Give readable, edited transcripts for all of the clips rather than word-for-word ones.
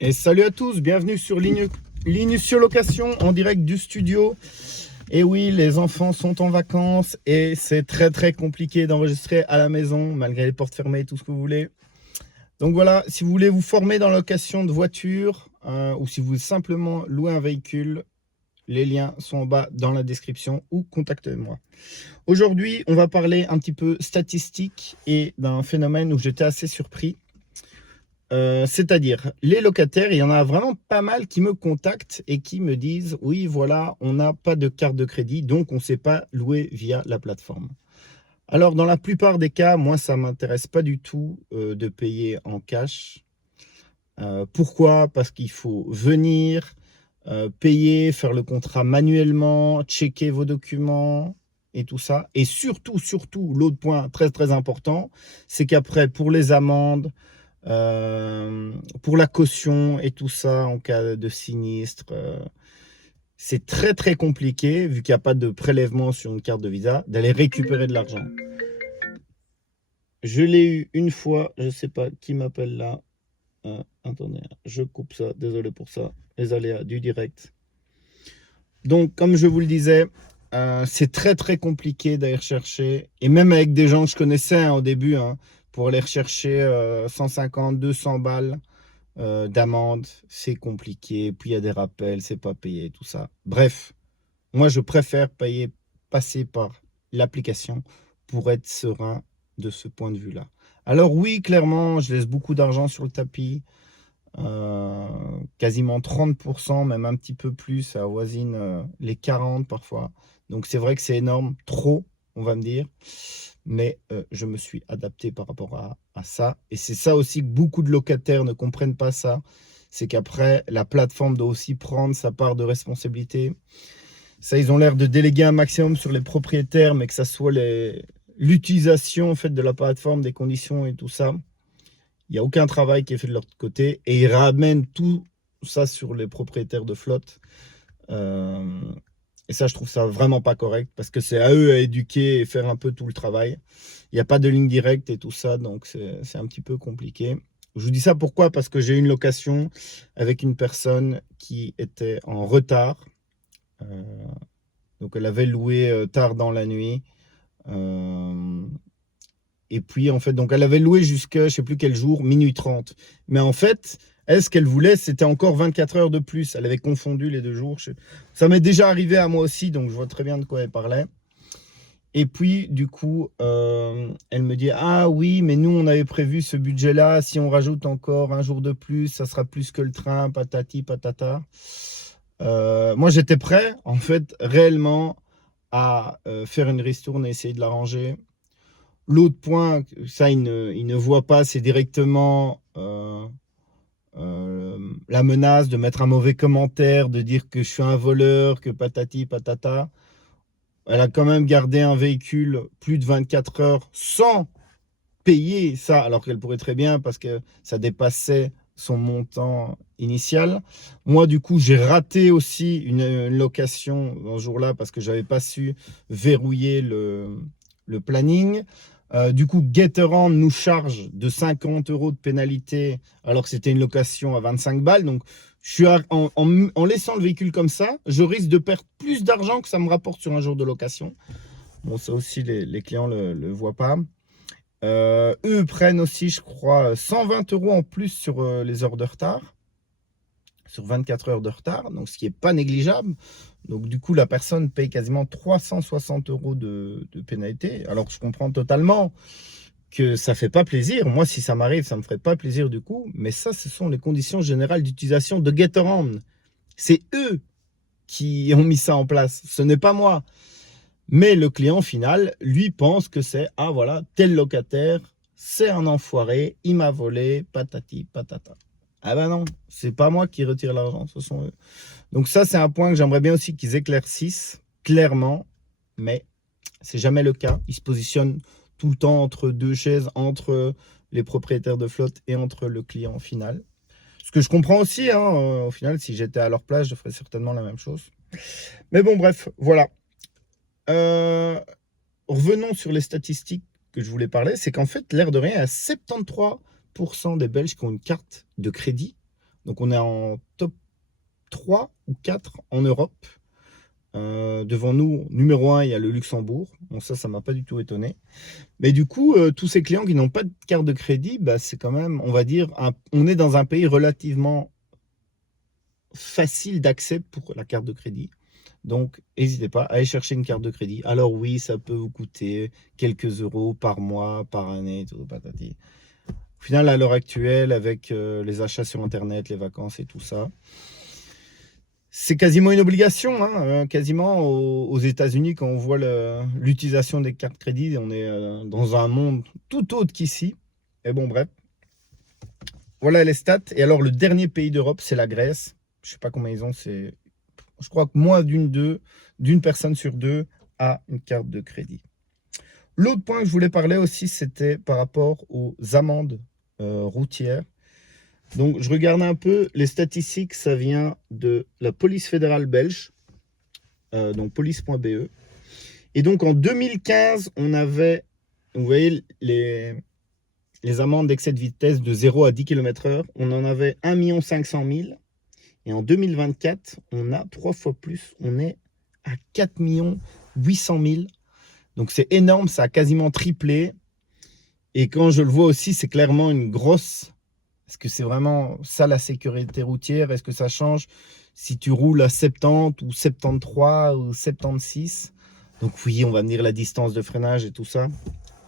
Et salut à tous, bienvenue sur Linus sur location en direct du studio. Et oui, les enfants sont en vacances et c'est très compliqué d'enregistrer à la maison malgré les portes fermées et tout ce que vous voulez. Donc voilà, si vous voulez vous former dans la location de voiture ou si vous voulez simplement louer un véhicule, les liens sont en bas dans la description ou contactez-moi. Aujourd'hui, on va parler un petit peu statistique et d'un phénomène où j'étais assez surpris. C'est-à-dire, les locataires, il y en a vraiment pas mal qui me contactent et qui me disent: oui, voilà, on n'a pas de carte de crédit, donc on ne sait pas louer via la plateforme. Alors, dans la plupart des cas, moi, ça ne m'intéresse pas du tout de payer en cash. Pourquoi? Parce qu'il faut venir, payer, faire le contrat manuellement, checker vos documents et tout ça. Et surtout, l'autre point très important, c'est qu'après, pour les amendes, pour la caution et tout ça en cas de sinistre, c'est très compliqué, vu qu'il n'y a pas de prélèvement sur une carte de Visa, d'aller récupérer de l'argent. Je l'ai eu une fois, je sais pas qui m'appelle là. Attendez, je coupe ça, désolé pour ça, les aléas du direct. Donc, comme je vous le disais, c'est très compliqué d'aller rechercher, et même avec des gens que je connaissais au début, pour aller rechercher 150, 200 balles d'amende, c'est compliqué, puis il y a des rappels, c'est pas payé, tout ça. Bref, moi je préfère passer par l'application pour être serein de ce point de vue-là. Alors oui, clairement, je laisse beaucoup d'argent sur le tapis, quasiment 30%, même un petit peu plus, ça avoisine les 40 parfois. Donc c'est vrai que c'est énorme, trop, on va me dire. Mais je me suis adapté par rapport à ça. Et c'est ça aussi que beaucoup de locataires ne comprennent pas ça. C'est qu'après, la plateforme doit aussi prendre sa part de responsabilité. Ça, ils ont l'air de déléguer un maximum sur les propriétaires, mais que ça soit l'utilisation en fait, de la plateforme, des conditions et tout ça. Il n'y a aucun travail qui est fait de leur côté. Et ils ramènent tout ça sur les propriétaires de flotte. Et ça, je trouve ça vraiment pas correct parce que c'est à eux à éduquer et faire un peu tout le travail. Il n'y a pas de ligne directe et tout ça, donc c'est un petit peu compliqué. Je vous dis ça pourquoi? Parce que j'ai eu une location avec une personne qui était en retard. Euh, donc elle avait loué tard dans la nuit. Euh, et puis en fait, donc elle avait loué jusqu'à je sais plus quel jour, minuit 30. Mais en fait, elle, ce qu'elle voulait, c'était encore 24 heures de plus. Elle avait confondu les deux jours. Ça m'est déjà arrivé à moi aussi, donc je vois très bien de quoi elle parlait. Et puis, du coup, elle me dit: ah oui, mais nous, on avait prévu ce budget-là. Si on rajoute encore un jour de plus, ça sera plus que le train, patati, patata. Moi, j'étais prêt, en fait, réellement, à faire une ristourne et essayer de l'arranger. L'autre point, ça, il ne voit pas, c'est directement la menace de mettre un mauvais commentaire, de dire que je suis un voleur, que patati, patata. Elle a quand même gardé un véhicule plus de 24 heures sans payer ça, alors qu'elle pourrait très bien parce que ça dépassait son montant initial. Moi, du coup, j'ai raté aussi une location ce jour-là parce que j'avais pas su verrouiller le planning. Du coup, Gateran nous charge de 50 € de pénalité alors que c'était une location à 25 balles. Donc, en laissant le véhicule comme ça, je risque de perdre plus d'argent que ça me rapporte sur un jour de location. Bon, ça aussi, les clients ne le voient pas. Eux prennent aussi, je crois, 120 € en plus sur les heures de retard, sur 24 heures de retard, donc ce qui n'est pas négligeable. Donc du coup, la personne paye quasiment 360 € de pénalité. Alors je comprends totalement que ça fait pas plaisir. Moi, si ça m'arrive, ça me ferait pas plaisir du coup. Mais ça, ce sont les conditions générales d'utilisation de Getaround. C'est eux qui ont mis ça en place. Ce n'est pas moi. Mais le client final, lui, pense que c'est: ah voilà, tel locataire, c'est un enfoiré, il m'a volé, patati, patata. Ah ben non, c'est pas moi qui retire l'argent, ce sont eux. Donc ça, c'est un point que j'aimerais bien aussi qu'ils éclaircissent clairement, mais c'est jamais le cas. Ils se positionnent tout le temps entre deux chaises, entre les propriétaires de flotte et entre le client final. Ce que je comprends aussi, au final, si j'étais à leur place, je ferais certainement la même chose. Mais bon, bref, voilà. Euh, Revenons sur les statistiques que je voulais parler. C'est qu'en fait, l'air de rien, il y a 73% des Belges qui ont une carte de crédit. Donc on est en top 3 ou 4 en Europe. Devant nous, numéro 1, il y a le Luxembourg. Bon, ça m'a pas du tout étonné. Mais du coup, tous ces clients qui n'ont pas de carte de crédit, bah, c'est quand même, on va dire, on est dans un pays relativement facile d'accès pour la carte de crédit. Donc, n'hésitez pas à aller chercher une carte de crédit. Alors oui, ça peut vous coûter quelques euros par mois, par année, tout patati. Au final, à l'heure actuelle, avec les achats sur Internet, les vacances et tout ça, c'est quasiment une obligation. Hein, quasiment aux États-Unis, quand on voit l'utilisation des cartes de crédit, on est dans un monde tout autre qu'ici. Et bon, bref. Voilà les stats. Et alors, le dernier pays d'Europe, c'est la Grèce. Je ne sais pas combien ils ont. Je crois que moins d'une personne sur deux a une carte de crédit. L'autre point que je voulais parler aussi, c'était par rapport aux amendes routières. Donc, je regarde un peu les statistiques, ça vient de la police fédérale belge, donc police.be. Et donc, en 2015, on avait, vous voyez, les amendes d'excès de vitesse de 0 à 10 km/h, on en avait 1 500 000. Et en 2024, on a 3 fois plus, on est à 4 800 000. Donc, c'est énorme, ça a quasiment triplé. Et quand je le vois aussi, c'est clairement une grosse... Est-ce que c'est vraiment ça la sécurité routière? Est-ce que ça change si tu roules à 70 ou 73 ou 76? Donc oui, on va me dire la distance de freinage et tout ça.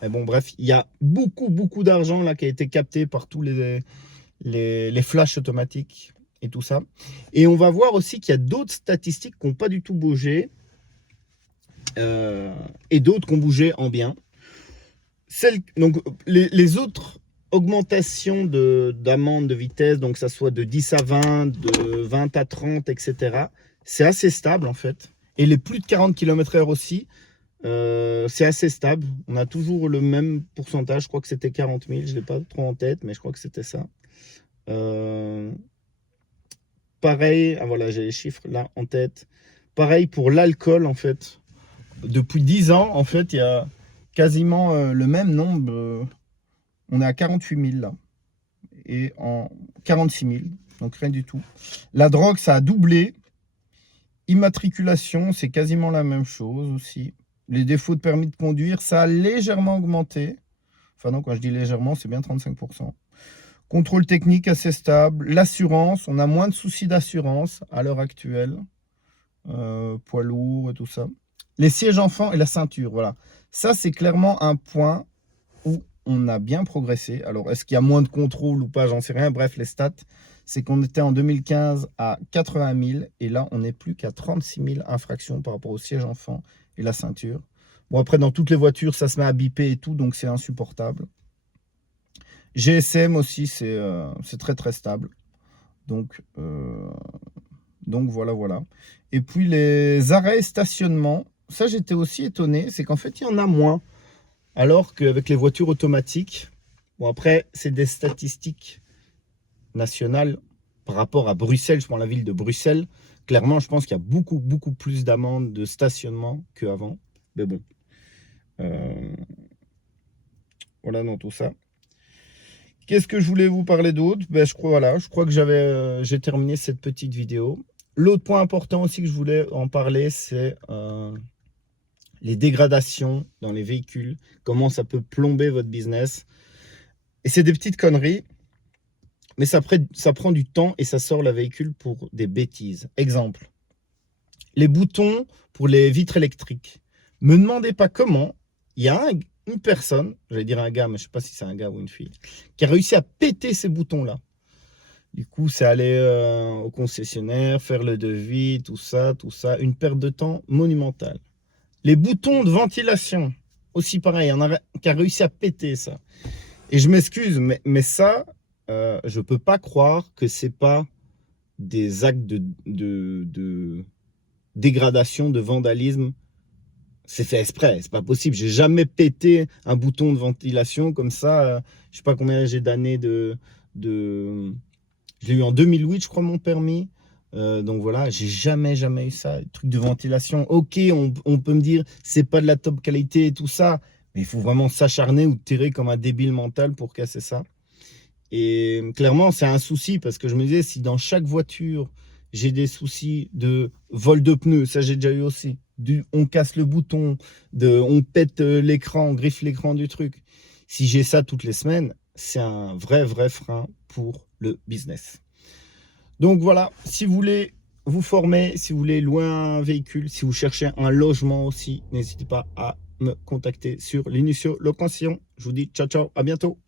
Mais bon, bref, il y a beaucoup d'argent là qui a été capté par tous les flashs automatiques et tout ça. Et on va voir aussi qu'il y a d'autres statistiques qui n'ont pas du tout bougé et d'autres qui ont bougé en bien. Donc les autres augmentation d'amende de vitesse, donc ça soit de 10 à 20, de 20 à 30, etc. C'est assez stable en fait. Et les plus de 40 km/h aussi, c'est assez stable. On a toujours le même pourcentage. Je crois que c'était 40 000. Je ne l'ai pas trop en tête, mais je crois que c'était ça. Pareil, voilà, j'ai les chiffres là en tête. Pareil pour l'alcool en fait. Depuis 10 ans, en fait, il y a quasiment le même nombre. On est à 48 000 là. Et en 46 000. Donc rien du tout. La drogue, ça a doublé. Immatriculation, c'est quasiment la même chose aussi. Les défauts de permis de conduire, ça a légèrement augmenté. Enfin non, quand je dis légèrement, c'est bien 35%. Contrôle technique assez stable. L'assurance, on a moins de soucis d'assurance à l'heure actuelle. Poids lourd et tout ça. Les sièges enfants et la ceinture, voilà. Ça, c'est clairement un point où on a bien progressé. Alors, est-ce qu'il y a moins de contrôle ou pas? J'en sais rien. Bref, les stats, c'est qu'on était en 2015 à 80 000 et là, on n'est plus qu'à 36 000 infractions par rapport au siège enfant et la ceinture. Bon, après, dans toutes les voitures, ça se met à biper et tout, donc c'est insupportable. GSM aussi, c'est très stable. Donc voilà. Et puis les arrêts et stationnements, ça j'étais aussi étonné, c'est qu'en fait il y en a moins. Alors qu'avec les voitures automatiques, bon après c'est des statistiques nationales par rapport à Bruxelles, je prends la ville de Bruxelles, clairement je pense qu'il y a beaucoup plus d'amendes de stationnement qu'avant. Mais bon, voilà dans tout ça. Qu'est-ce que je voulais vous parler d'autre? Ben, je crois que j'ai terminé cette petite vidéo. L'autre point important aussi que je voulais en parler, c'est les dégradations dans les véhicules, comment ça peut plomber votre business. Et c'est des petites conneries, mais ça prend du temps et ça sort le véhicule pour des bêtises. Exemple, les boutons pour les vitres électriques. Me demandez pas comment, il y a une personne, j'allais dire un gars, mais je ne sais pas si c'est un gars ou une fille, qui a réussi à péter ces boutons-là. Du coup, c'est aller au concessionnaire, faire le devis, tout ça, une perte de temps monumentale. Les boutons de ventilation, aussi pareil, il y en a qui a réussi à péter ça. Et je m'excuse, mais ça, je ne peux pas croire que ce n'est pas des actes de dégradation, de vandalisme. C'est fait exprès, c'est pas possible. J'ai jamais pété un bouton de ventilation comme ça. Je sais pas combien j'ai d'années Je l'ai eu en 2008, je crois, mon permis. Donc voilà, j'ai jamais eu ça. Truc de ventilation. Ok, on peut me dire, c'est pas de la top qualité et tout ça. Mais il faut vraiment s'acharner ou tirer comme un débile mental pour casser ça. Et clairement, c'est un souci parce que je me disais, si dans chaque voiture, j'ai des soucis de vol de pneus, ça j'ai déjà eu aussi, on casse le bouton, on pète l'écran, on griffe l'écran du truc. Si j'ai ça toutes les semaines, c'est un vrai frein pour le business. Donc voilà, si vous voulez vous former, si vous voulez louer un véhicule, si vous cherchez un logement aussi, n'hésitez pas à me contacter sur l'Initio Location. Je vous dis ciao, ciao, à bientôt.